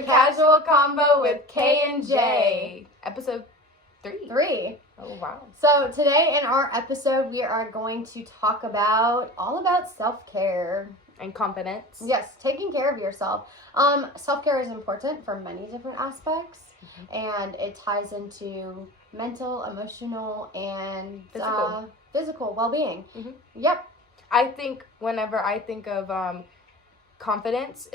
The Casual Combo with K and J. Episode 3. Oh, wow. So today in our episode, we are going to talk all about self-care. And confidence. Yes, taking care of yourself. Self-care is important for many different aspects. And it ties into mental, emotional, and physical well-being. Yep. I think whenever I think of confidence,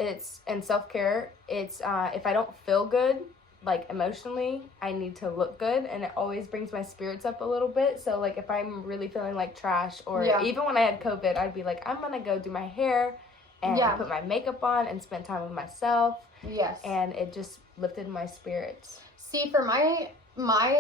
and self-care, it's if I don't feel good, like emotionally, I need to look good, and it always brings my spirits up a little bit. So like if I'm really feeling like trash, or even when I had COVID, I'd be like, I'm gonna go do my hair and put my makeup on and spend time with myself. Yes. And it just lifted my spirits. See, for my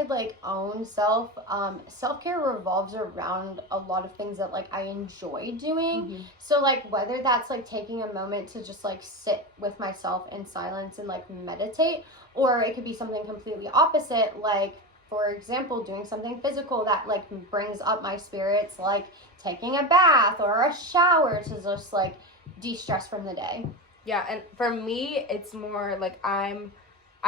like own self-care revolves around a lot of things that like I enjoy doing. So like whether that's like taking a moment to just like sit with myself in silence and like meditate, or it could be something completely opposite, like for example doing something physical that like brings up my spirits, like taking a bath or a shower to just like de-stress from the day. Yeah, and for me it's more like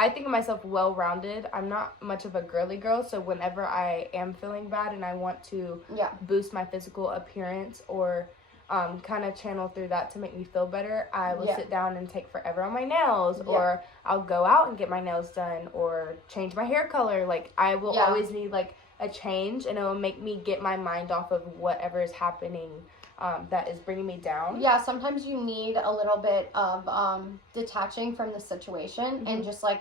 I think of myself well-rounded. I'm not much of a girly girl, so whenever I am feeling bad and I want to boost my physical appearance or kind of channel through that to make me feel better, I will sit down and take forever on my nails, or I'll go out and get my nails done, or change my hair color. Like, I will always need, like, a change, and it will make me get my mind off of whatever is happening that is bringing me down. Yeah, sometimes you need a little bit of detaching from the situation and just like,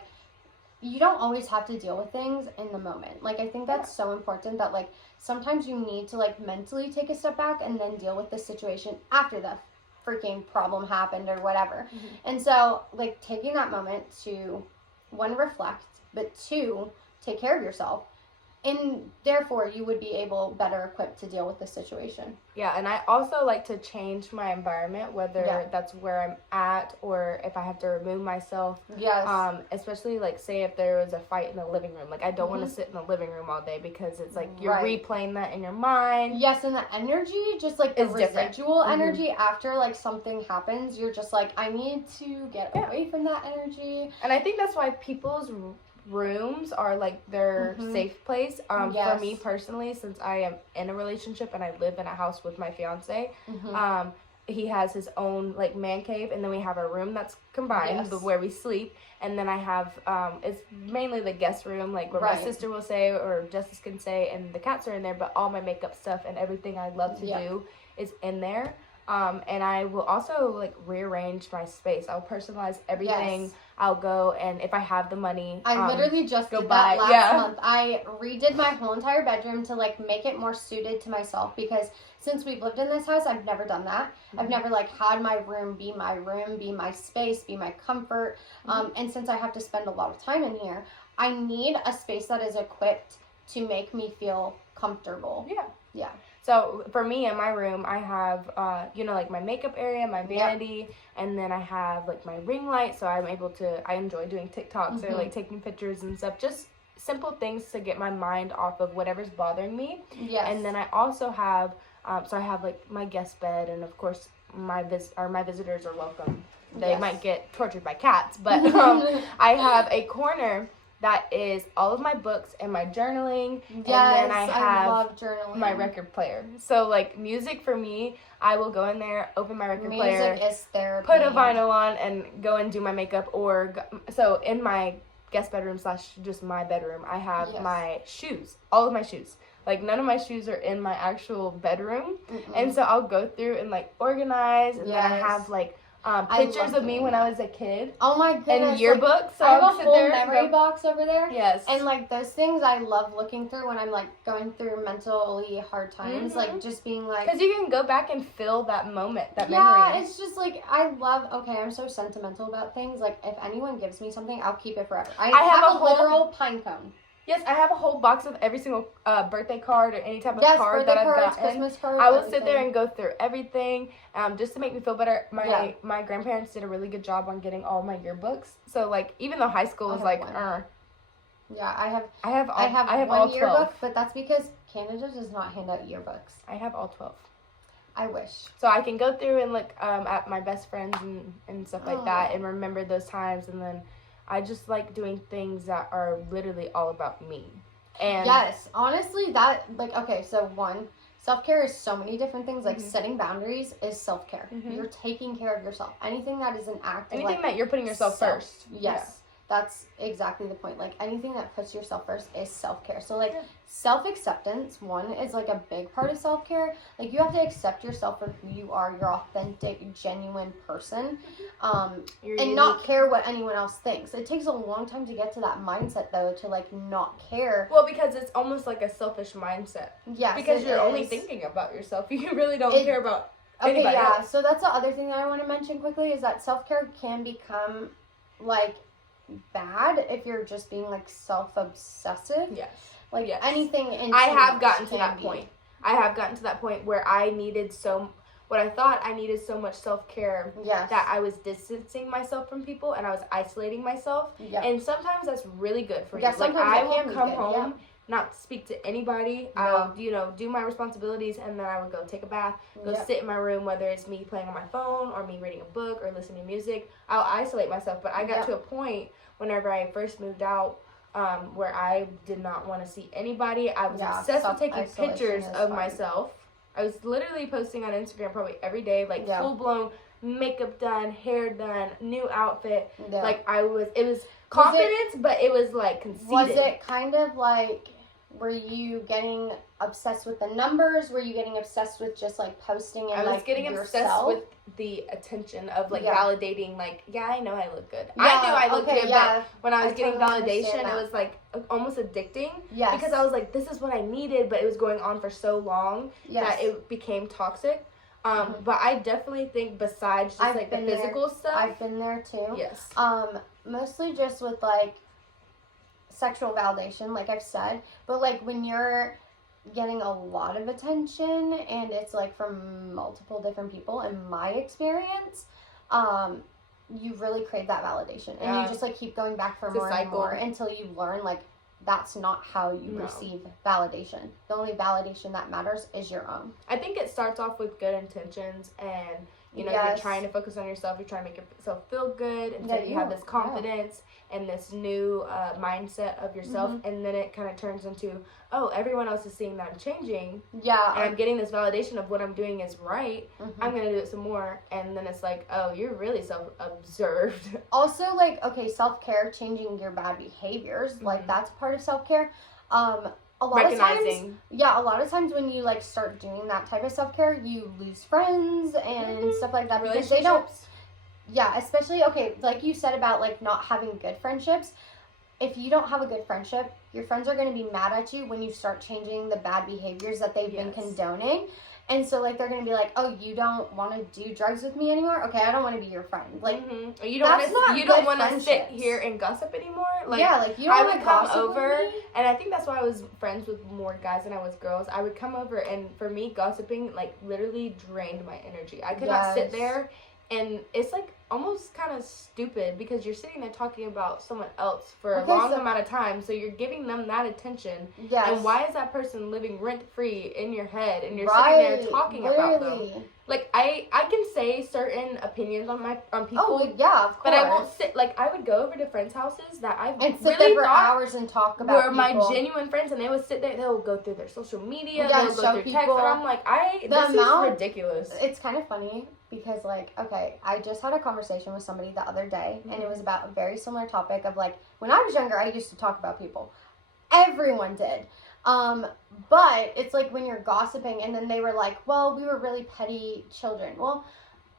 you don't always have to deal with things in the moment. Like, I think that's so important that like sometimes you need to like mentally take a step back and then deal with the situation after the freaking problem happened or whatever. And so like taking that moment to, one, reflect, but two, take care of yourself. And therefore, you would be better equipped to deal with the situation. Yeah, and I also like to change my environment, whether that's where I'm at or if I have to remove myself. Yes. Especially, like, say if there was a fight in the living room. Like, I don't want to sit in the living room all day because it's like you're replaying that in your mind. Yes, and the energy, just like the residual energy after, like, something happens, you're just like, I need to get away from that energy. And I think that's why people's rooms are like their safe place. For me personally, since I am in a relationship and I live in a house with my fiance, he has his own like man cave, and then we have a room that's combined where we sleep, and then I have it's mainly the guest room, like where my sister will stay or Justice can stay, and the cats are in there, but all my makeup stuff and everything I love to do is in there. And I will also like rearrange my space. I'll personalize everything. I'll go, and if I have the money, I literally just did that last month. I redid my whole entire bedroom to like make it more suited to myself, because since we've lived in this house, I've never done that. I've never like had my room, be my space, be my comfort. And since I have to spend a lot of time in here, I need a space that is equipped to make me feel comfortable. Yeah. So for me in my room, I have, like my makeup area, my vanity, and then I have like my ring light. So I enjoy doing TikToks or like taking pictures and stuff. Just simple things to get my mind off of whatever's bothering me. Yes. And then I also have, I have like my guest bed, and of course my visitors are welcome. They might get tortured by cats, but I have a corner that is all of my books and my journaling, and then I love journaling. My record player. So, like, music for me, I will go in there, open my record player, music is therapy. Put a vinyl on, and go and do my makeup. So, in my guest bedroom / just my bedroom, I have my shoes, all of my shoes. Like, none of my shoes are in my actual bedroom, and so I'll go through and, like, organize, and then I have, like, pictures of me when I was a kid. Oh my goodness. And yearbooks. So I have a whole memory box over there. Yes. And like those things I love looking through when I'm like going through mentally hard times. Like just being like. Because you can go back and feel that moment, that memory. Yeah, it's just like I'm so sentimental about things. Like if anyone gives me something, I'll keep it forever. I have a literal pine cone. Yes, I have a whole box of every single birthday card or any type of card that I've gotten. Christmas cards, I will sit there and go through everything just to make me feel better. My grandparents did a really good job on getting all my yearbooks. So like even though high school was like, yeah, I have one all 12. yearbook, but that's because Canada does not hand out yearbooks. I have all 12. I wish. So I can go through and look at my best friends and stuff like that and remember those times, and then I just like doing things that are literally all about me. And yes, honestly, that, like, okay, so one, self-care is so many different things. Like, mm-hmm. setting boundaries is self-care. Mm-hmm. You're taking care of yourself. Anything that is an act of, anything that you're putting yourself first. Yes, that's exactly the point. Like, anything that puts yourself first is self-care. So, like, self-acceptance, one, is, like, a big part of self-care. Like, you have to accept yourself for who you are, your authentic, genuine person, and unique. Not care what anyone else thinks. It takes a long time to get to that mindset, though, to, like, not care. Well, because it's almost like a selfish mindset. Yes, because you're only thinking about yourself. You really don't care about anybody else. So that's the other thing that I want to mention quickly is that self-care can become, like, bad if you're just being, like, self-obsessive. Yes. Like, anything in I have gotten to that point. I have gotten to that point where I needed what I thought I needed so much self-care that I was distancing myself from people and I was isolating myself. Yep. And sometimes that's really good for you. Like, I will come home, not speak to anybody. I'll, do my responsibilities, and then I would go take a bath, go sit in my room, whether it's me playing on my phone or me reading a book or listening to music. I'll isolate myself. But I got to a point whenever I first moved out where I did not want to see anybody. I was obsessed with taking pictures of myself. I was literally posting on Instagram probably every day, like full-blown makeup done, hair done, new outfit. Yeah. Like, it was confidence, but it was, like, conceited. Was it kind of like, were you getting obsessed with the numbers? Were you getting obsessed with just, like, posting and, like, I was getting obsessed with the attention of, like, validating, like, I know I look good. I knew I looked good, but when I was getting validation, it was, like, almost addicting. Yes. Because I was like, this is what I needed, but it was going on for so long that it became toxic. But I definitely think besides just, like, the physical stuff. I've been there, too. Yes. Mostly just with, like, sexual validation, like I've said. But, like, when you're getting a lot of attention and it's, like, from multiple different people, in my experience, you really crave that validation. And you just, like, keep going back for more and more until you learn, like, that's not how you receive validation. The only validation that matters is your own. I think it starts off with good intentions and, you're trying to focus on yourself. You're trying to make yourself feel good. And so you have this confidence and this new mindset of yourself. Mm-hmm. And then it kind of turns into, everyone else is seeing that I'm changing. Yeah. And I'm getting this validation of what I'm doing is right. Mm-hmm. I'm going to do it some more. And then it's like, you're really self-observed. Also, like, self-care, changing your bad behaviors. Mm-hmm. Like, that's part of self-care. A lot of times when you, like, start doing that type of self-care, you lose friends and stuff like that because they don't. Yeah, especially, like you said about, like, not having good friendships. If you don't have a good friendship, your friends are going to be mad at you when you start changing the bad behaviors that they've been condoning. And so, like, they're going to be like, you don't want to do drugs with me anymore? Okay, I don't want to be your friend. Like, you don't want to sit here and gossip anymore? Like, you don't want to come over, and I think that's why I was friends with more guys than I was girls. I would come over, and for me, gossiping, like, literally drained my energy. I could not sit there, and it's, like, almost kind of stupid because you're sitting there talking about someone else for a long amount of time, so you're giving them that attention. Yes. And why is that person living rent-free in your head and you're sitting there talking about them? Like, I can say certain opinions on people. Oh, yeah, of course. But I won't sit, like, I would go over to friends' houses that I and sit there for hours and talk about were my genuine friends, and they would sit there, they'll go through their social media, they'll go through text, and I'm like, this is ridiculous. It's kind of funny. Because, like, I just had a conversation with somebody the other day, and it was about a very similar topic of, like, when I was younger, I used to talk about people. Everyone did. But it's, like, when you're gossiping, and then they were like, well, we were really petty children. Well,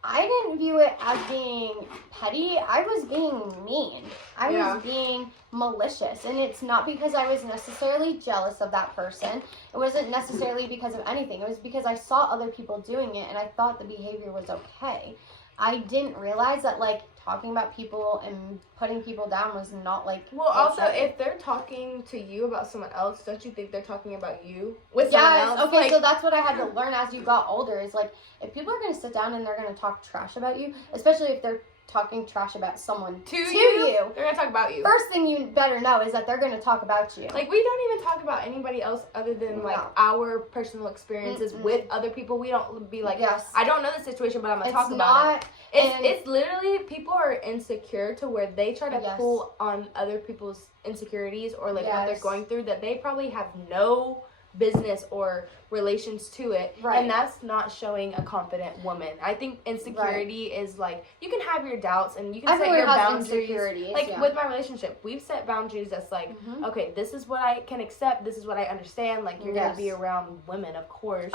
I didn't view it as being petty. I was being mean. I was being malicious. And it's not because I was necessarily jealous of that person. It wasn't necessarily because of anything. It was because I saw other people doing it and I thought the behavior was okay. I didn't realize that, like, talking about people and putting people down was not, like, well, also, if they're talking to you about someone else, don't you think they're talking about you with someone else? Okay, like, so that's what I had to learn as you got older is, like, if people are going to sit down and they're going to talk trash about you, especially if they're talking trash about someone to you, they're gonna talk about you. First thing you better know is that they're gonna talk about you. Like, we don't even talk about anybody else other than like our personal experiences with other people. We don't be like, I don't know the situation, but I'm gonna talk about it. It's literally, people are insecure to where they try to pull on other people's insecurities or like what they're going through that they probably have no business or relations to it, and that's not showing a confident woman. I think insecurity is like, you can have your doubts and you can set your boundaries. Like with my relationship, we've set boundaries that's like, okay, this is what I can accept, this is what I understand. Like, you're gonna be around women, of course,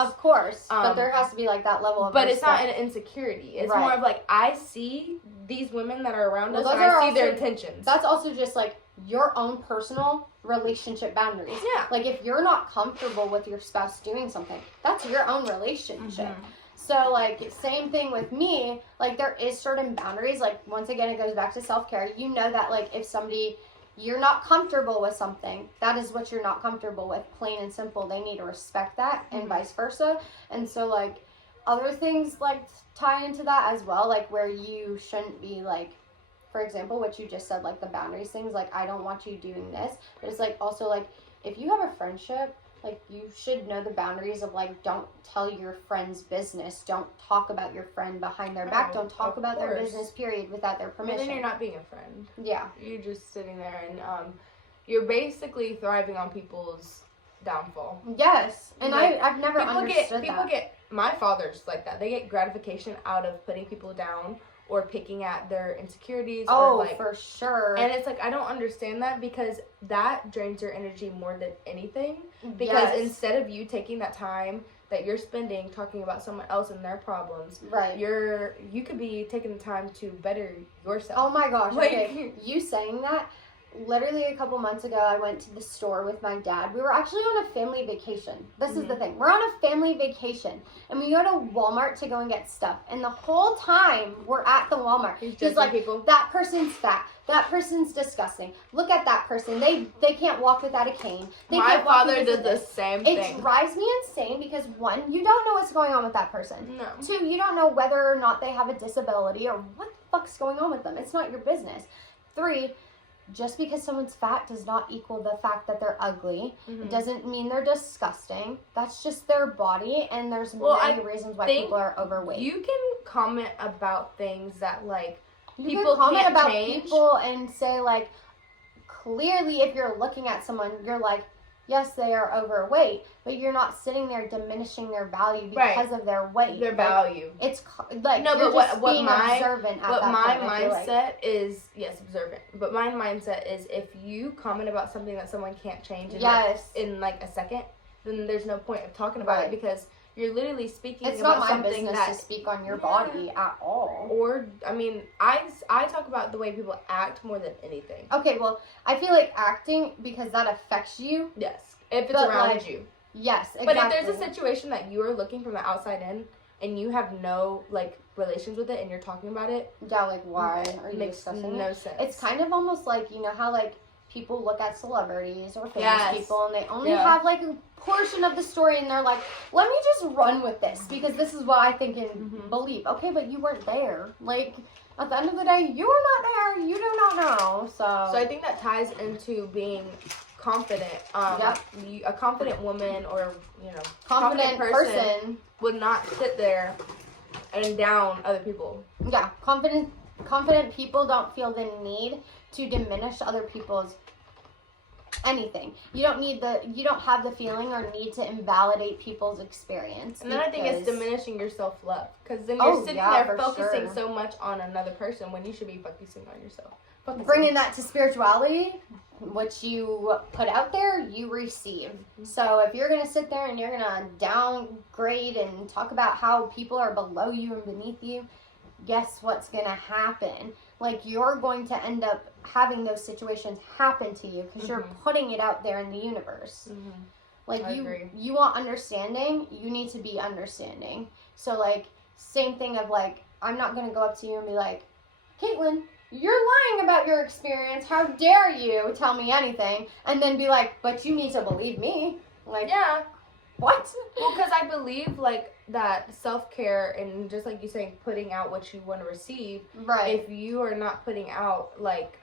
but there has to be like that level of respect. It's not an insecurity. It's more of like, I see these women that are around us and I see their intentions. That's also just like your own personal relationship boundaries. Yeah. Like, if you're not comfortable with your spouse doing something, that's your own relationship. So, like, same thing with me. Like, there is certain boundaries. Like, once again, it goes back to self-care. You know that, like, if somebody, you're not comfortable with something, that is what you're not comfortable with. Plain and simple. They need to respect that and vice versa. And so, like, other things, like, tie into that as well. Like, where you shouldn't be, like, for example, what you just said, like the boundaries things, like, I don't want you doing this. But it's like, also, like, if you have a friendship, like, you should know the boundaries of, like, don't tell your friend's business. Don't talk about your friend behind their back. Don't talk about their business, period, without their permission. But then you're not being a friend. Yeah. You're just sitting there and you're basically thriving on people's downfall. Yes. And like, I've never understood that. My father's like that. They get gratification out of putting people down or picking at their insecurities. Oh, or like, for sure. And it's like, I don't understand that, because that drains your energy more than anything. Because instead of you taking that time that you're spending talking about someone else and their problems, you could be taking the time to better yourself. Oh my gosh. Like, okay, you saying that, literally a couple months ago, I went to the store with my dad. We were actually on a family vacation. This is the thing. We're on a family vacation. And we go to Walmart to go and get stuff. And the whole time we're at the Walmart, he's like, that person's fat. That person's disgusting. Look at that person. They can't walk without a cane. My father did the same thing. It drives me insane because, one, you don't know what's going on with that person. No. Two, you don't know whether or not they have a disability or what the fuck's going on with them. It's not your business. Three, just because someone's fat does not equal the fact that they're ugly. It doesn't mean they're disgusting. That's just their body, and there's many reasons why people are overweight. You can comment about things that, like, people can comment about people and say, like, clearly if you're looking at someone, you're like, yes, they are overweight, but you're not sitting there diminishing their value because of their weight. Their value. It's like, no, you're but just what being observant at that point. my mindset is, observant. But my mindset is, if you comment about something that someone can't change in like a second, then there's no point of talking about it, because you're literally speaking about something. It's not my business to speak on your body at all. Or, I mean, I talk about the way people act more than anything. Okay, well, I feel like acting, because that affects you. Yes, if it's around you. Yes, exactly. But if there's a situation that you are looking from the outside in, and you have no, like, relations with it, and you're talking about it. Yeah, like, why are you discussing it? No sense. It's kind of almost like, you know how, like, people look at celebrities or famous people, and they only have, like, a portion of the story, and they're like, let me just run with this, because this is what I think and believe. Okay, but you weren't there. Like, at the end of the day, you were not there. You do not know. So I think that ties into being confident. A confident woman, or, you know, confident person would not sit there and down other people. Yeah, confident people don't feel the need to diminish other people's anything. You don't have the feeling or need to invalidate people's experience. And then I think it's diminishing your self-love, because then you're sitting there focusing so much on another person when you should be focusing on yourself. Bringing that to spirituality, what you put out there, you receive. So if you're going to sit there and you're going to downgrade and talk about how people are below you and beneath you, guess what's going to happen? Like, you're going to end up having those situations happen to you because you're putting it out there in the universe. Like, you want understanding, you need to be understanding. So, like, same thing of, like, I'm not going to go up to you and be like, Caitlin, you're lying about your experience. How dare you tell me anything? And then be like, but you need to believe me. Like, What? Well, because I believe, like, that self-care and just like you saying, putting out what you want to receive. Right. If you are not putting out, like,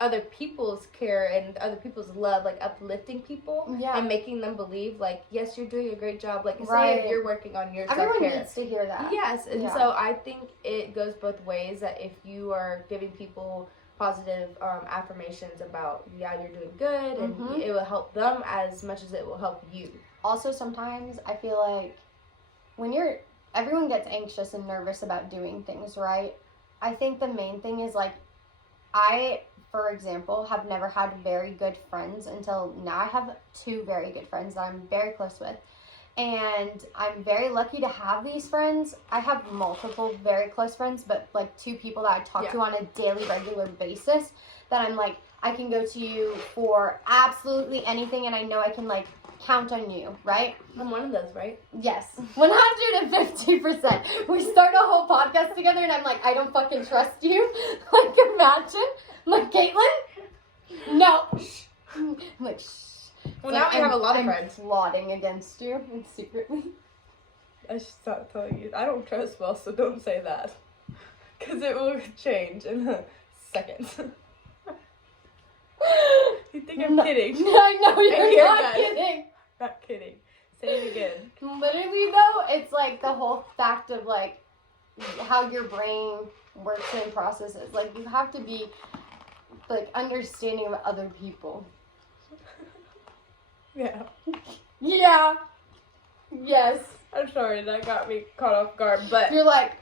other people's care and other people's love, like uplifting people and making them believe, like, yes, you're doing a great job. Like, say if you're working on your self-care. Everyone needs to hear that. Yes, and so I think it goes both ways, that if you are giving people positive affirmations about, you're doing good, and it will help them as much as it will help you. Also, sometimes I feel like when everyone gets anxious and nervous about doing things, right? I think the main thing is, like, I, for example, have never had very good friends until now. I have 2 very good friends that I'm very close with. And I'm very lucky to have these friends. I have multiple very close friends, but, like, 2 people that I talk to on a daily, regular basis that I'm like, I can go to you for absolutely anything, and I know I can, like, count on you, right? I'm one of those, right? Yes. 150%. We start a whole podcast together, and I'm like, I don't fucking trust you. Like, imagine. I'm like, Caitlin? No. I'm like, shh. Well, now we have a lot of friends. I'm plotting against you secretly. I should stop telling you. I don't trust well, so don't say that. Because it will change in a second. You think I'm kidding? I know you're not kidding. Not kidding. Say it again. Literally, though, it's like the whole fact of, like, how your brain works and processes. Like, you have to be, like, understanding of other people. Yeah. Yeah. Yes. I'm sorry, that got me caught off guard, but... You're like,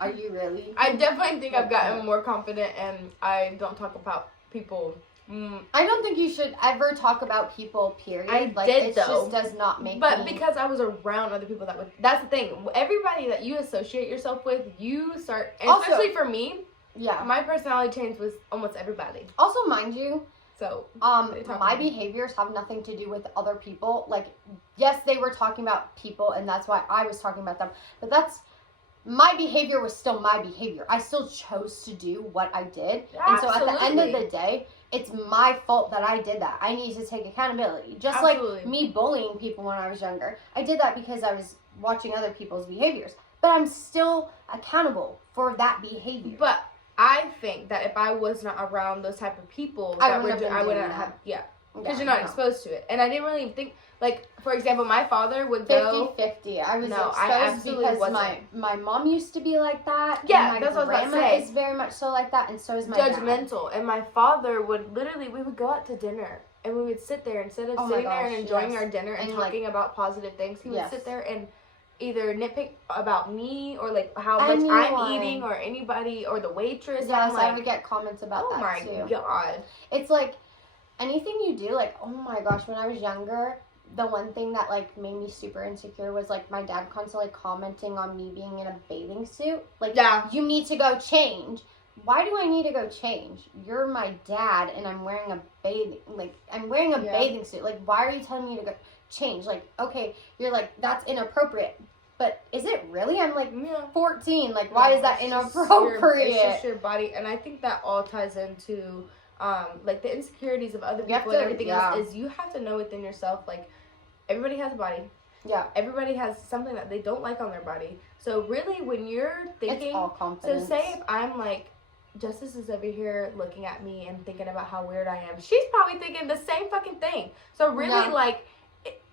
are you really? I definitely think I've gotten more confident, and I don't talk about people. I don't think you should ever talk about people, period. I did, though. It just does not make But because I was around other people that would... That's the thing. Everybody that you associate yourself with, you start... Especially for me, my personality change was almost everybody. Also, mind you... So, my behaviors have nothing to do with other people. Like, yes, they were talking about people, and that's why I was talking about them. But my behavior was still my behavior. I still chose to do what I did. And so at the end of the day, it's my fault that I did that. I need to take accountability. Just like me bullying people when I was younger. I did that because I was watching other people's behaviors. But I'm still accountable for that behavior. But I think that if I was not around those type of people, I wouldn't have, because you're not exposed to it. And I didn't really think, like, for example, my father would go 50-50. I was exposed because my mom used to be like that. Yeah, and that's what I was about to say. Is very much so like that, and so is my judgmental. dad. And my father would literally, we would go out to dinner, and we would sit there instead of sitting there and enjoying our dinner and talking about positive things. He would sit there and either nitpick about me or, like, how much I'm eating or anybody or the waitress. Yes, I would get comments about that too. Oh my god. It's like anything you do, like, oh my gosh, when I was younger, the one thing that, like, made me super insecure was, like, my dad constantly commenting on me being in a bathing suit. Like, you need to go change. Why do I need to go change? You're my dad and I'm wearing a bathing suit. Like, why are you telling me to go change? Like, okay, you're like, that's inappropriate, but is it really? I'm like 14. Like, why is that inappropriate? It's just your body, and I think that all ties into like the insecurities of other people and everything else. Is you have to know within yourself, like, everybody has a body. Yeah. Everybody has something that they don't like on their body. So really, when you're thinking, it's all confidence. So say if I'm like, Justice is over here looking at me and thinking about how weird I am, she's probably thinking the same fucking thing. So really, like,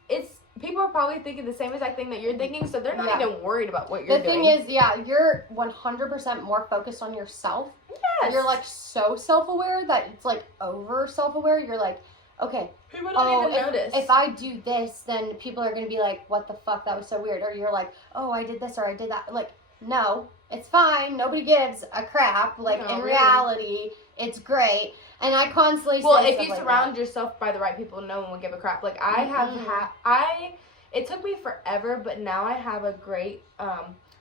it's people are probably thinking the same exact thing that you're thinking, so they're not even worried about what you're doing. The thing is, you're 100% more focused on yourself. Yes. You're, like, so self-aware that it's, like, over self-aware. You're like, okay, people don't even notice. If I do this, then people are going to be like, what the fuck, that was so weird. Or you're like, oh, I did this or I did that. Like, no, it's fine. Nobody gives a crap. Like, in reality, it's great. And I constantly say if you surround yourself by the right people, no one will give a crap. Like, I have it took me forever, but now I have a great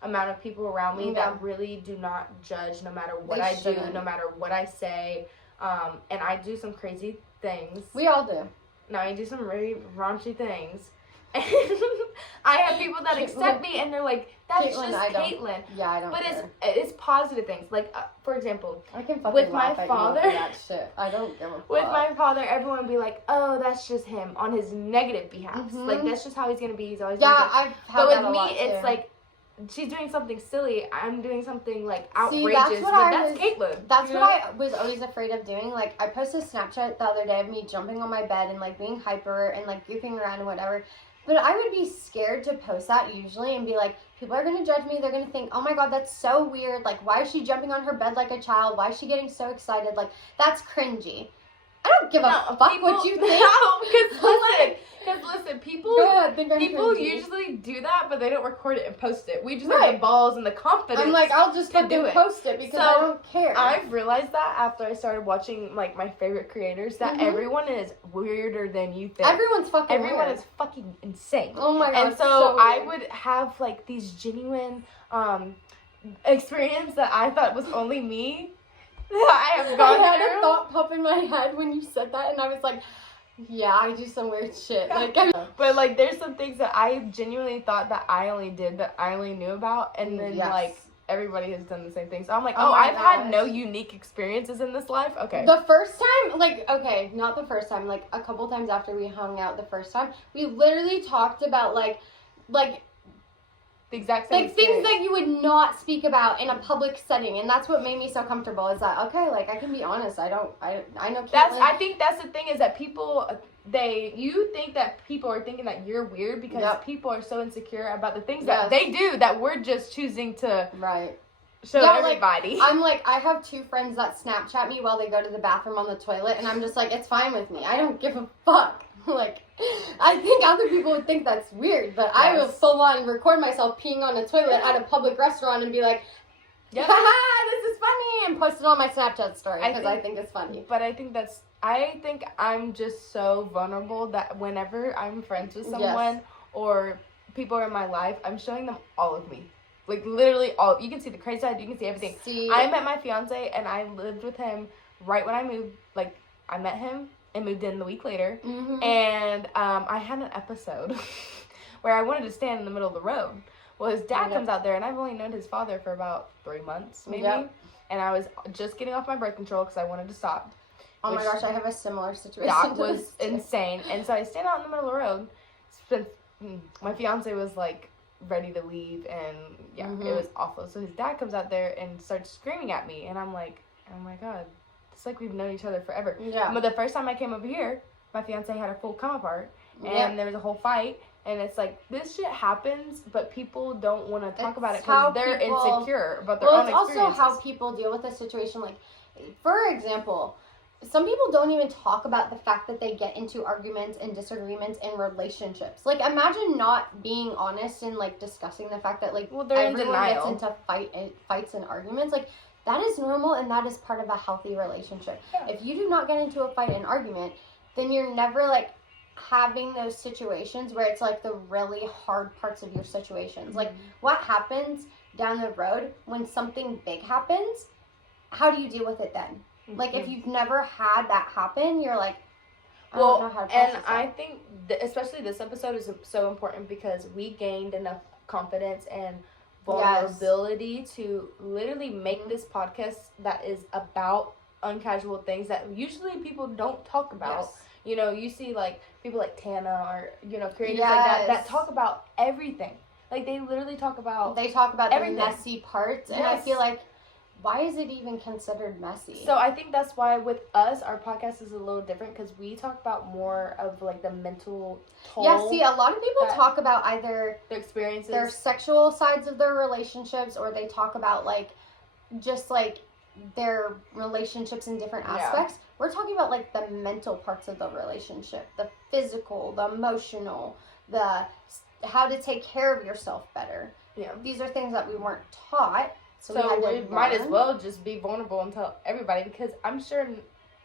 amount of people around me that really do not judge no matter what I do, no matter what I say. And I do some crazy things. We all do. No, I do some really raunchy things. And I have people that accept me, and they're like, "That's just Caitlin." Yeah, I don't. But care. it's positive things. Like for example, I can fucking with laugh my at father. You that shit. I don't give a fuck. With my father, everyone would be like, "Oh, that's just him on his negative behalf. Like that's just how he's gonna be. He's always I've had But that with a me, lot it's too. like she's doing something silly. I'm doing something like outrageous. That's Caitlin. That's what I was always afraid of doing. Like I posted a Snapchat the other day of me jumping on my bed and like being hyper and like goofing around and whatever. But I would be scared to post that usually and be like, people are going to judge me. They're going to think, oh my God, that's so weird. Like, why is she jumping on her bed like a child? Why is she getting so excited? Like, that's cringy. I don't give a fuck what you think. No, because listen, people usually do that, but they don't record it and post it. We just have the balls and the confidence. I'm like, I'll just fucking post it because I don't care. I've realized that after I started watching like my favorite creators that everyone is weirder than you think. Everyone is fucking insane. Oh my God. And so I would have like these genuine experience that I thought was only me. I have gone I had a thought pop in my head when you said that, and I was like, yeah, I do some weird shit. Like, but like, there's some things that I genuinely thought that I only did, that I only knew about, and then like everybody has done the same thing. So I'm like, I've had no unique experiences in this life. Okay. The first time, not the first time, like a couple times after we hung out the first time, we literally talked about like. The exact same things that you would not speak about in a public setting, and that's what made me so comfortable. Is that okay? Like I can be honest. I know. I think that's the thing is that people you think that people are thinking that you're weird because people are so insecure about the things that they do that we're just choosing to show everybody. Like, I have 2 friends that Snapchat me while they go to the bathroom on the toilet, and I'm just like, it's fine with me. I don't give a fuck. Like, I think other people would think that's weird, but I will full on record myself peeing on a toilet at a public restaurant and be like, haha, this is funny, and post it on my Snapchat story because I think it's funny. But I think I'm just so vulnerable that whenever I'm friends with someone or people are in my life, I'm showing them all of me. Like, literally all. You can see the crazy side. You can see everything. I met my fiance, and I lived with him right when I moved. Like, I met him and moved in the week later. And I had an episode where I wanted to stand in the middle of the road. Well, his dad comes out there, and I've only known his father for about 3 months, maybe. And I was just getting off my birth control because I wanted to stop. Oh my gosh, I have a similar situation. That was insane. And so I stand out in the middle of the road. My fiance was like ready to leave, and it was awful. So his dad comes out there and starts screaming at me, and I'm like, oh my God, it's like we've known each other forever. But the first time I came over here, my fiance had a full come apart, and there was a whole fight, and it's like, this shit happens, but people don't want to talk about it because they're insecure about their own experiences. Well, it's also how people deal with a situation. Like, for example, some people don't even talk about the fact that they get into arguments and disagreements in relationships. Like, imagine not being honest and, like, discussing the fact that, like, everyone gets into fights and arguments. Like, that is normal, and that is part of a healthy relationship. If you do not get into a fight and argument, then you're never, like, having those situations where it's, like, the really hard parts of your situations. Like, what happens down the road when something big happens? How do you deal with it then? Like, if you've never had that happen, you're like, I don't know how to process that. I think, especially this episode is so important because we gained enough confidence and vulnerability to literally make this podcast that is about uncasual things that usually people don't talk about. You know, you see, like, people like Tana or, you know, creators like that talk about everything. Like, they literally talk about everything. The messy parts, and I feel like, why is it even considered messy? So I think that's why with us, our podcast is a little different because we talk about more of like the mental toll. Yeah, see, a lot of people talk about either their experiences, their sexual sides of their relationships, or they talk about like just like their relationships in different aspects. We're talking about like the mental parts of the relationship, the physical, the emotional, the how to take care of yourself better. Yeah. These are things that we weren't taught. So we might as well just be vulnerable and tell everybody because I'm sure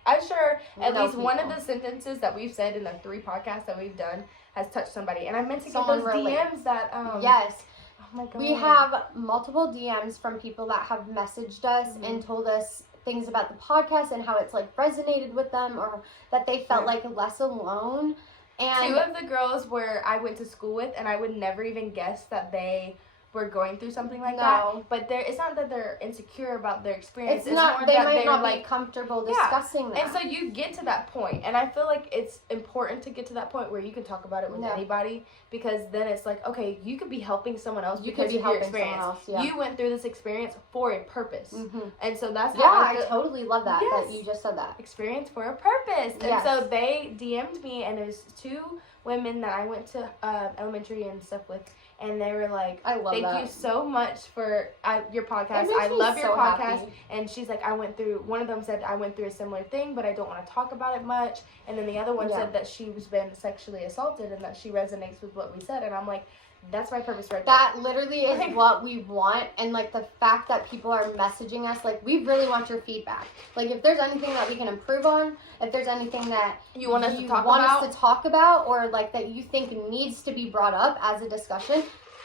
at least one of the sentences that we've said in the 3 podcasts that we've done has touched somebody. And I meant to get those DMs that yes. Oh my God. We have multiple DMs from people that have messaged us and told us things about the podcast and how it's like resonated with them or that they felt like less alone. And 2 of the girls I went to school with, and I would never even guess that they were going through something like that. But it's not that they're insecure about their experience. It's not, they might not be comfortable discussing that. And so you get to that point, and I feel like it's important to get to that point where you can talk about it with anybody, because then it's like, okay, you could be helping someone else because of your experience. You went through this experience for a purpose. And so that's how I totally love that, that you just said that. Experience for a purpose. And so they DM'd me, and it was 2 women that I went to elementary and stuff with. And they were like, thank you so much for your podcast. I love your podcast. Happy. And she's like, one of them said, I went through a similar thing, but I don't want to talk about it much. And then the other one said that she's been sexually assaulted and that she resonates with what we said. And I'm like, that's my purpose right there. That literally is what we want. And, like, the fact that people are messaging us, like, we really want your feedback. Like, if there's anything that we can improve on, if there's anything that you want us to talk about, or, like, that you think needs to be brought up as a discussion,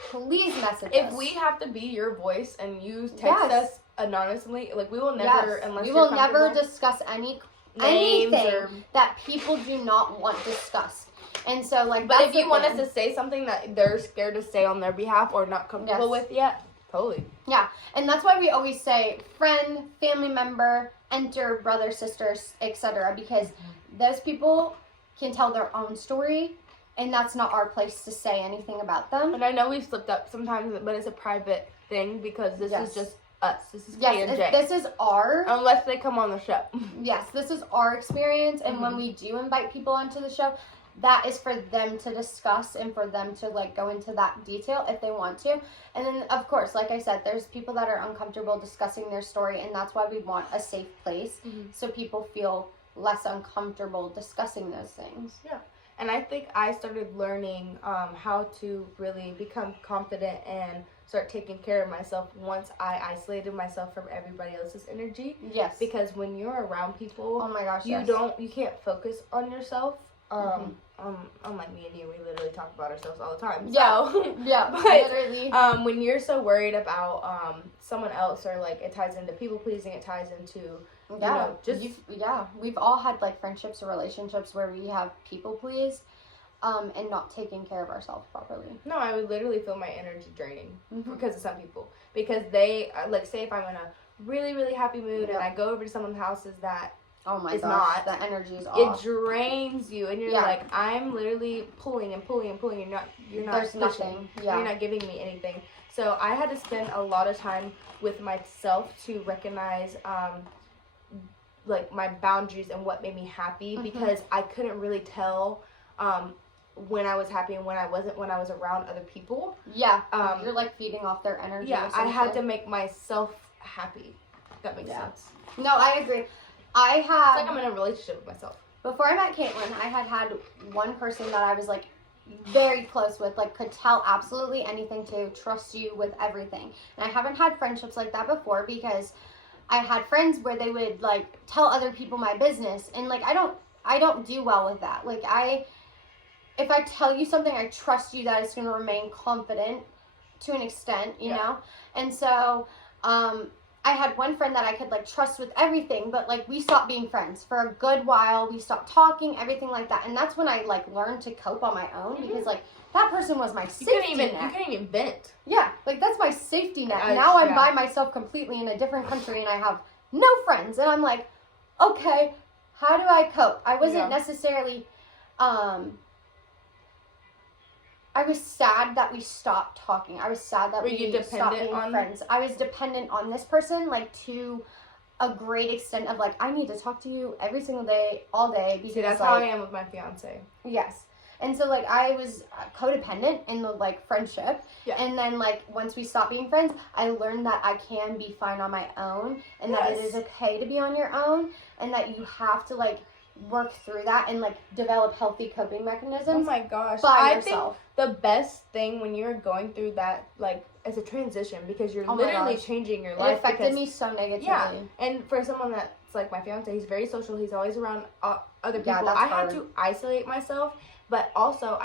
please message us. If we have to be your voice and you text us anonymously, like, we will never, unless we will never discuss anything that people do not want discussed. And so, like, but if you want us to say something that they're scared to say on their behalf or not comfortable with yet, totally. Yeah, and that's why we always say friend, family member, enter, brother, sisters, etc. Because those people can tell their own story, and that's not our place to say anything about them. And I know we've slipped up sometimes, but it's a private thing because this is just us. This is K and J. This is our... Unless they come on the show. Yes, this is our experience, and when we do invite people onto the show, that is for them to discuss and for them to, like, go into that detail if they want to. And then, of course, like I said, there's people that are uncomfortable discussing their story, and that's why we want a safe place so people feel less uncomfortable discussing those things. Yeah. And I think I started learning how to really become confident and start taking care of myself once I isolated myself from everybody else's energy. Yes. Because when you're around people, oh my gosh, you can't focus on yourself. Unlike me and you, we literally talk about ourselves all the time. So, but, literally. When you're so worried about someone else, or, like, it ties into people pleasing, it ties into we've all had, like, friendships or relationships where we have people please, and not taking care of ourselves properly. No, I would literally feel my energy draining because of some people, because they like, say if I'm in a really, really happy mood and I go over to someone's houses that the energy is off. It drains you, and you're like, I'm literally pulling and pulling and pulling. You're not There's pushing. Nothing. Yeah. You're not giving me anything. So I had to spend a lot of time with myself to recognize like, my boundaries and what made me happy, because I couldn't really tell when I was happy and when I wasn't when I was around other people. Yeah. You're, like, feeding off their energy. Yeah, I had to make myself happy. If that makes sense. No, I agree. It's like I'm in a relationship with myself. Before I met Caitlin, I had one person that I was, like, very close with, like, could tell absolutely anything to, trust you with everything. And I haven't had friendships like that before, because I had friends where they would, like, tell other people my business, and, like, I don't do well with that. Like, if I tell you something, I trust you that it's going to remain confident to an extent, you know? And so, I had one friend that I could, like, trust with everything, but, like, we stopped being friends for a good while. We stopped talking, everything like that. And that's when I, like, learned to cope on my own, because, like, that person was my safety net. You couldn't even vent. Yeah, like, that's my safety net. Now I'm by myself completely in a different country, and I have no friends. And I'm like, okay, how do I cope? I wasn't necessarily, I was sad that we stopped talking. I was sad that we stopped being friends. I was dependent on this person, like, to a great extent of, like, I need to talk to you every single day, all day. Because, that's how I am with my fiance. Yes. And so, like, I was codependent in the, like, friendship. Yeah. And then, like, once we stopped being friends, I learned that I can be fine on my own, and that it is okay to be on your own, and that you have to, like, work through that and, like, develop healthy coping mechanisms. Oh my gosh. By yourself. I think the best thing when you're going through that, like, is a transition, because you're literally changing your life. It affected me so negatively. Yeah. And for someone that's like my fiance, he's very social. He's always around other people. Yeah, I had to isolate myself. But also,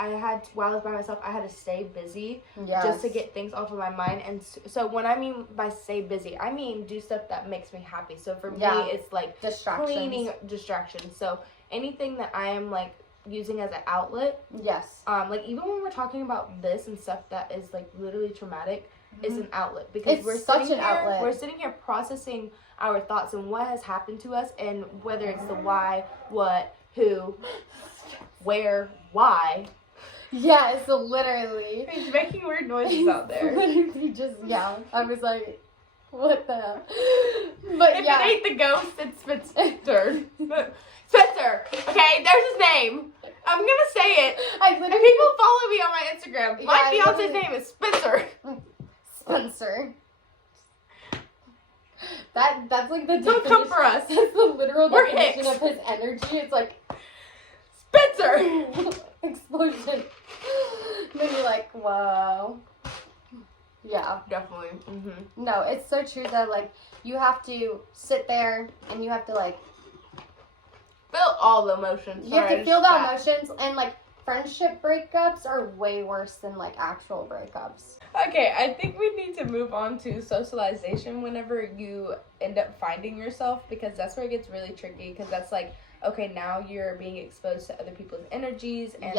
while I was by myself, I had to stay busy just to get things off of my mind. And so when I mean by stay busy, I mean do stuff that makes me happy. So for me, it's like cleaning distractions. So anything that I am, like, using as an outlet. Yes. Like even when we're talking about this and stuff that is like literally traumatic, is an outlet because it's such an outlet. We're sitting here processing our thoughts and what has happened to us, and whether it's the why, what, who, where, why. Yes, literally. He's making weird noises out there. Literally just, yeah. I was like, what the hell? But if it ain't the ghost, it's Spencer. Spencer. Okay, there's his name. I'm gonna say it. And people follow me on my Instagram. My fiance's name is Spencer. Spencer. That's like the Don't come for us. That's the literal We're definition Hicks. of his energy. It's like Spencer. Explosion. And then you're like, wow. Yeah. Definitely. Mm-hmm. No, it's so true that like you have to sit there and you have to like feel all the emotions. You have to feel the emotions, and like friendship breakups are way worse than like actual breakups. Okay, I think we need to move on to socialization whenever you end up finding yourself, because that's where it gets really tricky, because that's like, okay, now you're being exposed to other people's energies and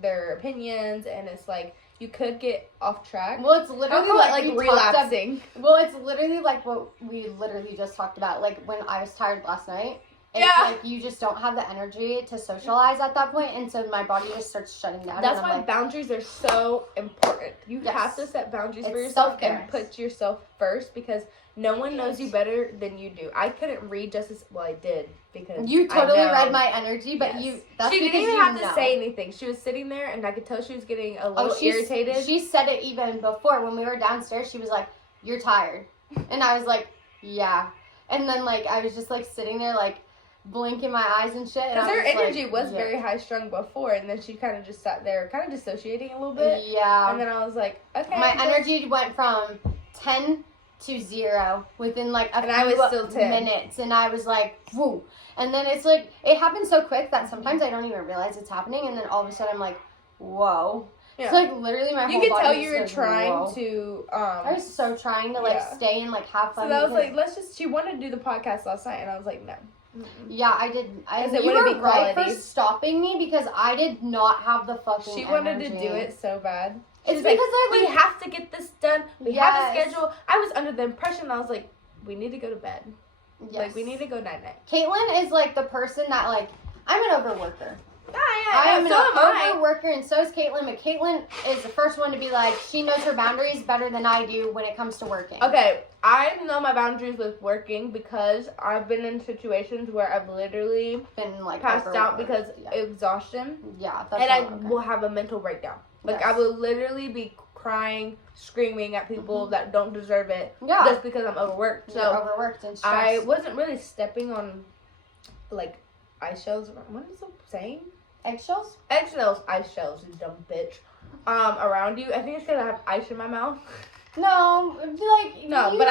their opinions, and it's like you could get off track. Well, it's literally like relapsing. Well, it's literally like what we literally just talked about, like when I was tired last night. It's like you just don't have the energy to socialize at that point, and so my body just starts shutting down. That's why boundaries are so important. You have to set boundaries for yourself and put yourself first, because no one knows you better than you do. I couldn't read Justice. Well, I did, because you totally read my energy, but she didn't even have to say anything. She was sitting there, and I could tell she was getting a little irritated. She said it even before when we were downstairs. She was like, "You're tired," and I was like, "Yeah," and then like I was just like sitting there like blinking my eyes and shit. Because her energy was very high strung before, and then she kind of just sat there, kind of dissociating a little bit. Yeah. And then I was like, okay. My energy went from 10 to 0 within like a few minutes, and I was like, whoo. And then it's like, it happens so quick that sometimes I don't even realize it's happening, and then all of a sudden I'm like, whoa. Yeah. It's like literally my whole body. You could tell you were trying to. I was so trying to like stay and like have fun. So I was like, she wanted to do the podcast last night, and I was like, no. Mm-mm. Yeah, I did. You were right for stopping me, because I did not have the fucking She wanted to do it so bad. It's because we have to get this done. We have a schedule. I was under the impression, I was like, we need to go to bed. Yes. Like, we need to go night-night. Caitlin is like the person that like, I'm an overworker. I'm an overworker, and so is Caitlin, but Caitlin is the first one to be like, she knows her boundaries better than I do when it comes to working. Okay, I know my boundaries with working because I've been in situations where I've literally been like passed out because exhaustion. Yeah, that's I will have a mental breakdown. Like, I will literally be crying, screaming at people that don't deserve it just because I'm overworked. So you're overworked and stressed. I wasn't really stepping on, like, ice shells. What is the saying? Eggshells? Eggshells, ice shells, you dumb bitch. Around you. I think it's because I have ice in my mouth. No, like but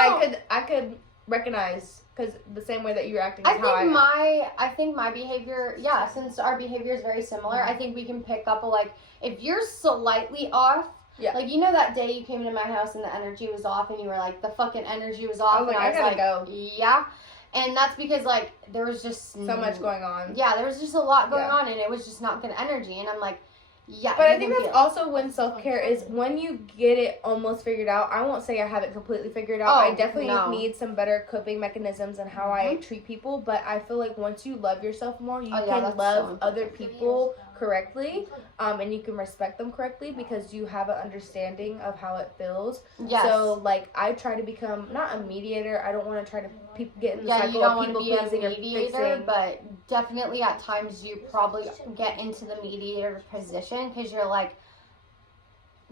I could recognize, because the same way that you're acting is I think my behavior, since our behavior is very similar, I think we can pick up if you're slightly off. Yeah. Like, you know that day you came into my house and the energy was off, and you were like, the fucking energy was off. I gotta go. Yeah. And that's because, like, there was just so much going on. Yeah, there was just a lot going on, and it was just not good energy. And I'm like, yeah. But I think that's also when self-care is when you get it almost figured out. I won't say I have it completely figured out. I definitely need some better coping mechanisms and how I treat people. But I feel like once you love yourself more, you can love other people correctly, and you can respect them correctly because you have an understanding of how it feels. Yes. So, like, I try to become not a mediator. I don't want to try to get in the cycle of people pleasing or fixing. But definitely at times you probably get into the mediator position because you're like,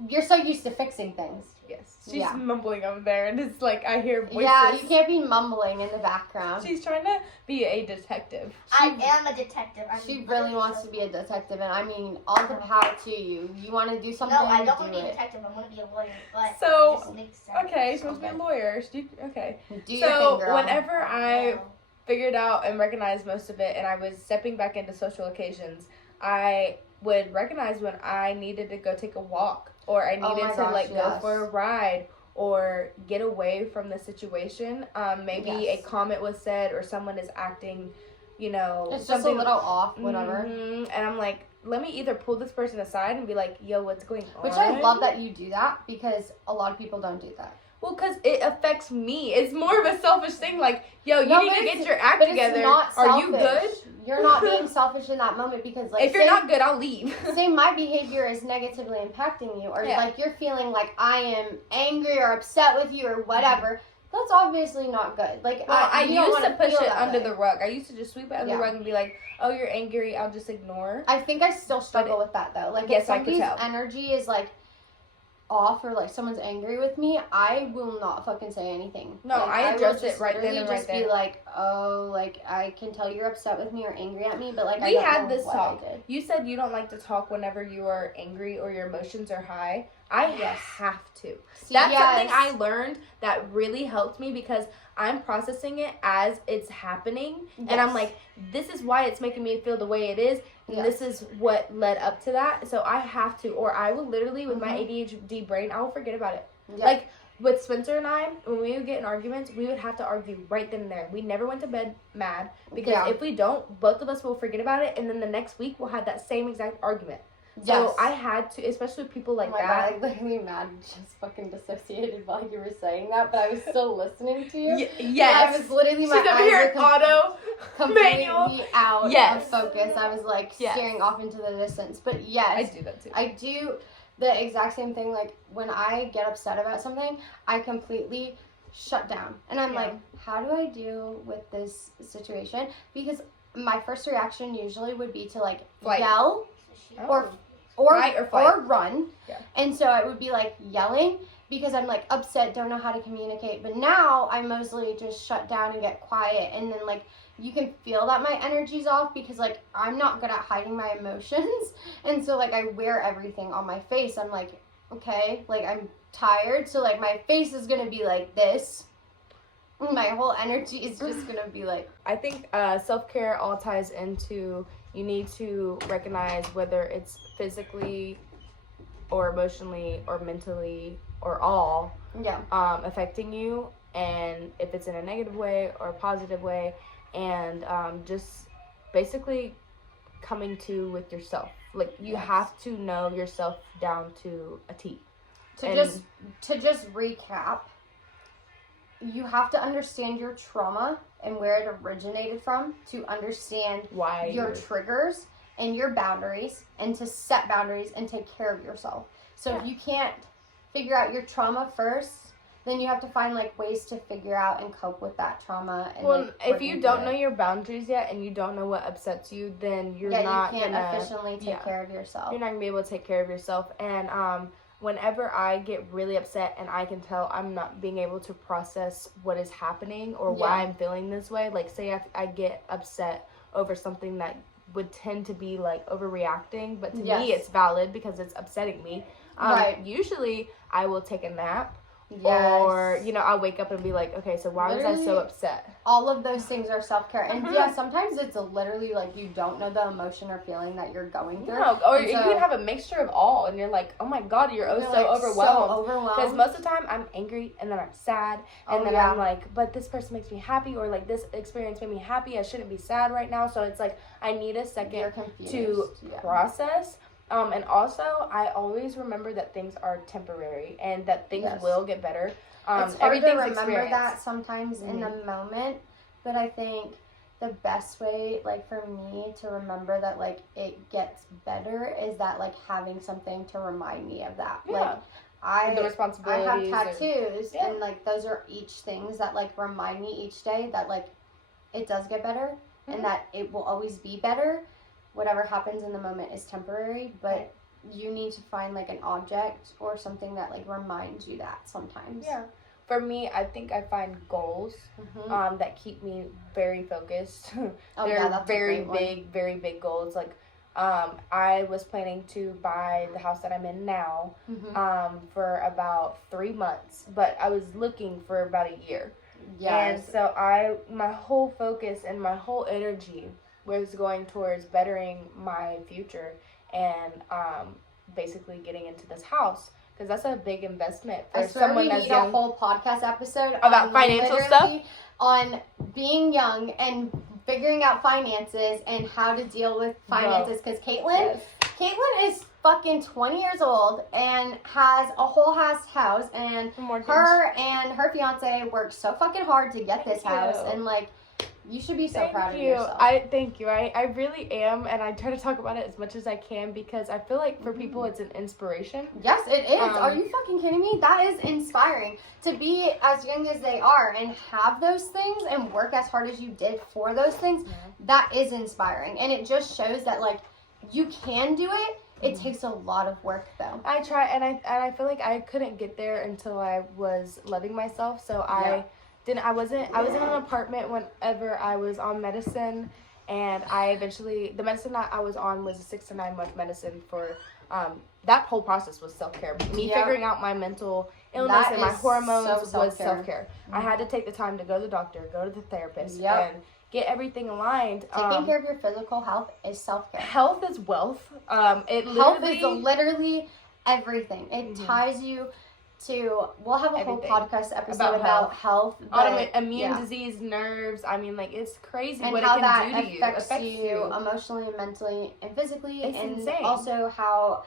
you're so used to fixing things. Yes. She's mumbling over there, and it's like I hear voices. Yeah, you can't be mumbling in the background. She's trying to be a detective. I am a detective. She really wants to be a detective, and I mean, all the power to you. You want to do something? No, I don't want to be a detective. I want to be a lawyer. But so, it just makes sense. Okay, she wants to be a lawyer. Okay. Do your thing, girl. Whenever I figured out and recognized most of it, and I was stepping back into social occasions, I would recognize when I needed to go take a walk, or I needed to go for a ride, or get away from the situation. Maybe a comment was said, or someone is acting, it's just a little off, whatever. And I'm like, let me either pull this person aside and be like, yo, what's going on? Which I love that you do that, because a lot of people don't do that. Well, because it affects me. It's more of a selfish thing. Like, yo, you need to get your act together. It's not Are selfish. you good? You're not being selfish in that moment, because, like, if you're not good, I'll leave. Say my behavior is negatively impacting you, or like you're feeling like I am angry or upset with you or whatever. That's obviously not good. Like, I used to push it under way. the rug. I used to just sweep it under the rug and be like, oh, you're angry, I'll just ignore. I think I still struggle with that, though. Like, if somebody's energy is, like, off, or like someone's angry with me, I will not fucking say anything. No, like, I address it right then and right there. Just be like, oh, like, I can tell you're upset with me or angry at me, but like, we had this talk. You said you don't like to talk whenever you are angry or your emotions are high. I have to. That's something I learned that really helped me, because I'm processing it as it's happening, and I'm like, this is why it's making me feel the way it is. And this is what led up to that. So I have to, or I will literally, with my ADHD brain, I will forget about it. Yep. Like, with Spencer and I, when we would get in arguments, we would have to argue right then and there. We never went to bed mad, because if we don't, both of us will forget about it, and then the next week we'll have that same exact argument. So I had to, especially with people like that. God, I literally just fucking dissociated while you were saying that, but I was still listening to you. Yes. I was literally, my She's over here completely out of focus. I was like staring off into the distance. But yes, I do that too. I do the exact same thing. Like, when I get upset about something, I completely shut down. And I'm like, how do I deal with this situation? Because my first reaction usually would be to, like, yell or run. Yeah. And so I would be, like, yelling, because I'm, like, upset, don't know how to communicate. But now I mostly just shut down and get quiet. And then, like, you can feel that my energy's off, because, like, I'm not good at hiding my emotions. And so, like, I wear everything on my face. I'm like, okay, like, I'm tired. So, like, my face is going to be like this. My whole energy is just going to be like. I think self-care all ties into, you need to recognize whether it's physically or emotionally or mentally or all affecting you, and if it's in a negative way or a positive way, and just basically coming to with yourself. Like, you have to know yourself down to a T. To just recap, you have to understand your trauma and where it originated from, to understand why your triggers and your boundaries, and to set boundaries and take care of yourself. So if you can't figure out your trauma first, then you have to find, like, ways to figure out and cope with that trauma. And, well, if you don't know your boundaries yet, and you don't know what upsets you, then you're not you can't efficiently take care of yourself. You're not gonna be able to take care of yourself. And whenever I get really upset and I can tell I'm not being able to process what is happening or why I'm feeling this way, like, say I get upset over something that would tend to be, like, overreacting, but to me it's valid because it's upsetting me. Usually I will take a nap. Or, you know, I'll wake up and be like, okay, so why was I so upset? All of those things are self-care. And sometimes it's literally like you don't know the emotion or feeling that you're going through. No, or you can have a mixture of all, and you're like, oh my God, you're so overwhelmed. Because most of the time I'm angry, and then I'm sad, and then I'm like, but this person makes me happy, or like, this experience made me happy, I shouldn't be sad right now. So it's like, I need a second to process. And also, I always remember that things are temporary and that things will get better. It's hard to remember that sometimes in the moment, but I think the best way, like, for me to remember that, like, it gets better is that, like, having something to remind me of that. Yeah. Like, the responsibilities. I have tattoos, and, like, those are each things that, like, remind me each day that, like, it does get better and that it will always be better. Whatever happens in the moment is temporary, but you need to find, like, an object or something that, like, reminds you that sometimes. Yeah. For me, I think I find goals that keep me very focused. They're very big goals. Like, I was planning to buy the house that I'm in now for about 3 months, but I was looking for about a year. And so my whole focus and my whole energy was going towards bettering my future and basically getting into this house, because that's a big investment for someone that's young. We need a whole podcast episode about financial stuff, on being young and figuring out finances and how to deal with finances, because Caitlin is fucking 20 years old and has a whole house, and her and her fiance worked so fucking hard to get this house, and like, you should be so proud of yourself. Thank you. I really am, and I try to talk about it as much as I can because I feel like for people it's an inspiration. Yes, it is. Are you fucking kidding me? That is inspiring. To be as young as they are and have those things and work as hard as you did for those things, that is inspiring. And it just shows that, like, you can do it. It takes a lot of work, though. I try, and I feel like I couldn't get there until I was loving myself, so I was in an apartment whenever I was on medicine, and the medicine that I was on was a 6 to 9 month medicine for, that whole process was self-care. Me figuring out my mental illness and my hormones was self-care. I had to take the time to go to the doctor, go to the therapist, and get everything aligned. Taking care of your physical health is self-care. Health is wealth. Health is literally everything. It ties you to, we'll have a whole podcast episode about health. Immune disease, nerves. I mean, like, it's crazy and what how it can that do to you. Affects you emotionally, mentally, and physically. It's and insane. Also how,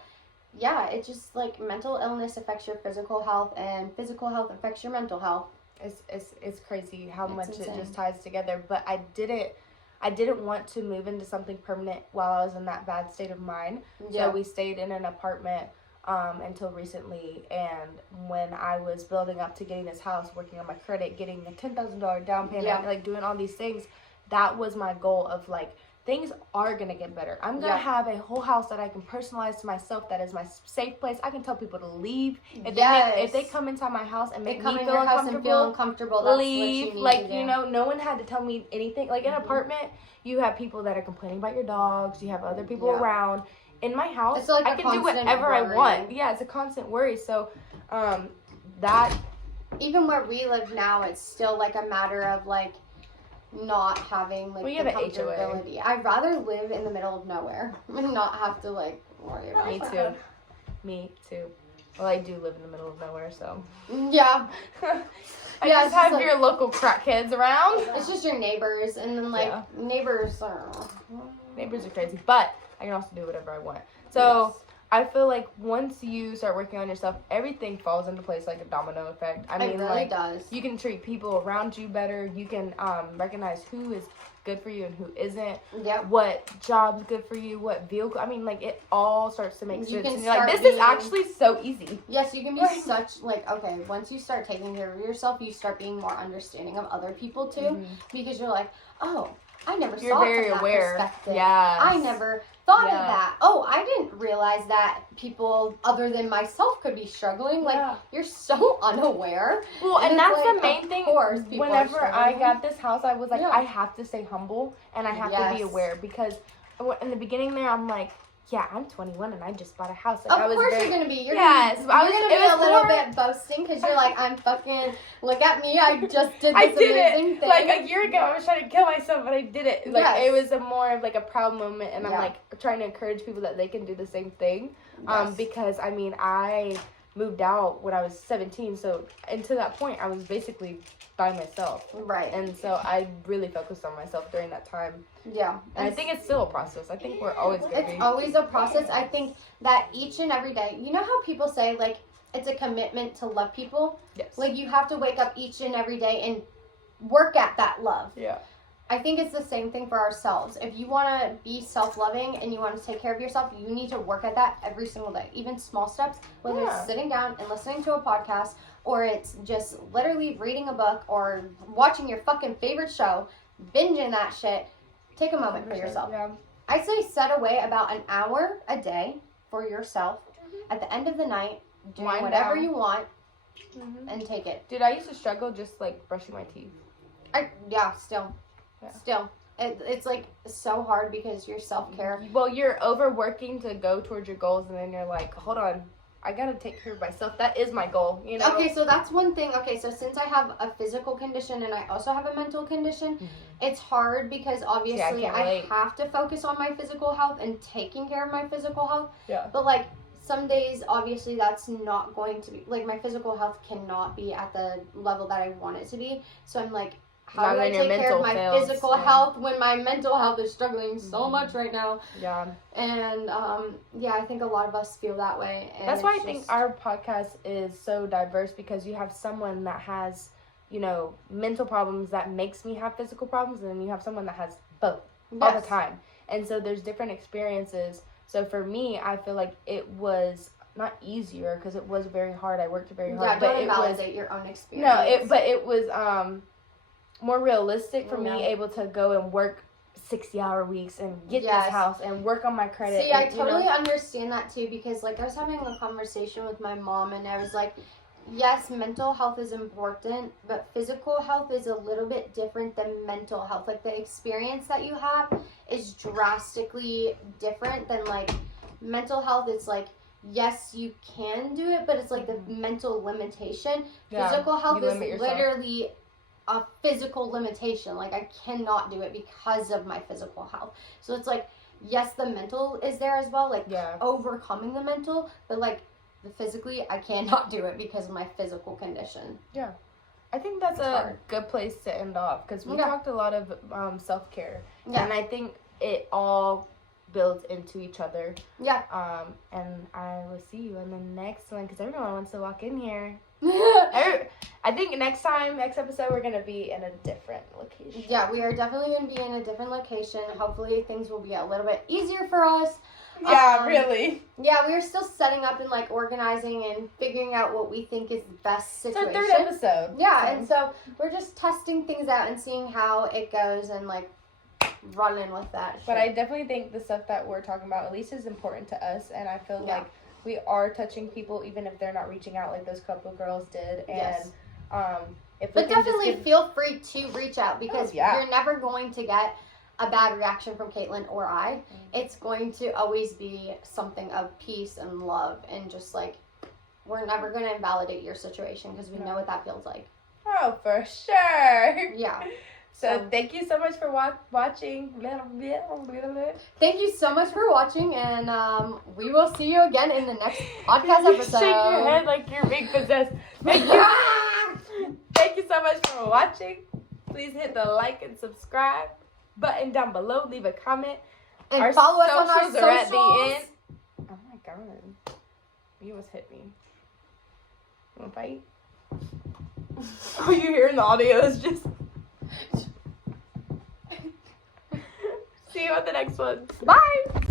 it's just like mental illness affects your physical health, and physical health affects your mental health. It's crazy how much it just ties together. But I didn't want to move into something permanent while I was in that bad state of mind. So we stayed in an apartment until recently, and when I was building up to getting this house, working on my credit, getting a $10,000 down payment, like doing all these things, that was my goal of like, things are going to get better. I'm going to have a whole house that I can personalize to myself, that is my safe place. I can tell people to leave. If they come inside my house and make me feel uncomfortable, that's leave. What you know, no one had to tell me anything. Like, in an apartment, you have people that are complaining about your dogs. You have other people around. In my house, it's like I can do whatever I want. Yeah, it's a constant worry. So, that... Even where we live now, it's still, like, a matter of, like, not having, like, the comfortability. I'd rather live in the middle of nowhere and not have to, like, worry about it. Me too. Well, I do live in the middle of nowhere, so... Yeah. I just have your local crackheads around. It's just your neighbors, and then, like, neighbors are crazy, but I can also do whatever I want. So, I feel like once you start working on yourself, everything falls into place like a domino effect. I mean, it really does. You can treat people around you better. You can recognize who is good for you and who isn't. Yep. What job's good for you, what vehicle. I mean, like, it all starts to make sense. And you're like, this is actually so easy. Yes, you can be such, like, okay, once you start taking care of yourself, you start being more understanding of other people, too. Because you're like, oh, I never saw it from that perspective. Yes. I never thought of that. Oh, I didn't realize that people other than myself could be struggling. Like, you're so unaware. Well, and that's like, the main thing. Whenever I got this house, I was like, I have to stay humble and I have to be aware, because in the beginning there, I'm like, yeah, I'm 21 and I just bought a house. Like, of course you're going to be. You're going to be a little bit boasting, because you're like, I'm fucking, look at me, I just did this amazing thing. Like, a year ago, I was trying to kill myself, but I did it. Like, it was more of, like, a proud moment, and I'm, like, trying to encourage people that they can do the same thing. Because, I mean, I moved out when I was 17, so until that point, I was basically by myself. Right. And so I really focused on myself during that time. Yeah. And I think it's still a process. I think we're always going to be. It's always a process. I think that each and every day, you know how people say, like, it's a commitment to love people? Yes. Like, you have to wake up each and every day and work at that love. Yeah. I think it's the same thing for ourselves. If you want to be self-loving and you want to take care of yourself, you need to work at that every single day. Even small steps, whether it's sitting down and listening to a podcast, or it's just literally reading a book or watching your fucking favorite show, binging that shit. Take a moment for yourself. Yeah. I'd say set away about an hour a day for yourself. At the end of the night, do whatever you want and take it. Dude, I used to struggle just, like, brushing my teeth. Still. Still. It's, like, so hard because your self-care. Well, you're overworking to go towards your goals, and then you're like, hold on, I gotta take care of myself. That is my goal, you know? Okay, so that's one thing. Okay, so since I have a physical condition and I also have a mental condition, it's hard because obviously I have to focus on my physical health and taking care of my physical health. Yeah. But, like, some days, obviously, that's not going to be, like, my physical health cannot be at the level that I want it to be. So I'm like, how do I take care of my physical health when my mental health is struggling so much right now? Yeah. And I think a lot of us feel that way. And that's why I think our podcast is so diverse, because you have someone that has, mental problems that makes me have physical problems, and then you have someone that has both all the time. And so there's different experiences. So for me, I feel like it was not easier, because it was very hard. I worked very hard. Yeah, don't invalidate your own experience. No, it was more realistic for me, able to go and work 60-hour weeks and get this house and work on my credit. See, I totally understand that too, because like I was having a conversation with my mom, and I was like, yes, mental health is important, but physical health is a little bit different than mental health. Like the experience that you have is drastically different than like mental health. It's like, yes, you can do it, but it's like the mental limitation. Physical health is literally a physical limitation. Like I cannot do it because of my physical health. So it's like, yes, the mental is there as well, like overcoming the mental, but like physically I cannot do it because of my physical condition. Yeah. I think that's a good place to end off, because we talked a lot of self-care. Yeah. And I think it all builds into each other. Yeah. And I will see you in the next one, because everyone wants to walk in here. I think next episode, we're going to be in a different location. Yeah, we are definitely going to be in a different location. Hopefully things will be a little bit easier for us. Yeah, really. Yeah, we are still setting up and like organizing and figuring out what we think is the best situation. It's our 3rd episode. Yeah, and so we're just testing things out and seeing how it goes and like running with that shit. But I definitely think the stuff that we're talking about at least is important to us, and I feel like we are touching people even if they're not reaching out like those couple girls did. And but definitely feel free to reach out, because you're never going to get a bad reaction from Caitlin or I. It's going to always be something of peace and love, and just like, we're never going to invalidate your situation, because we know what that feels like. Oh, for sure. Yeah. So thank you so much for watching. Thank you so much for watching, and we will see you again in the next podcast episode. Shake your head like you're being possessed. Thank you so much for watching. Please hit the like and subscribe button down below. Leave a comment. And follow us on our socials. Are at the end. Oh my god. You almost hit me. You want to fight? Oh, you hearing the audio is just... See you on the next one. Bye!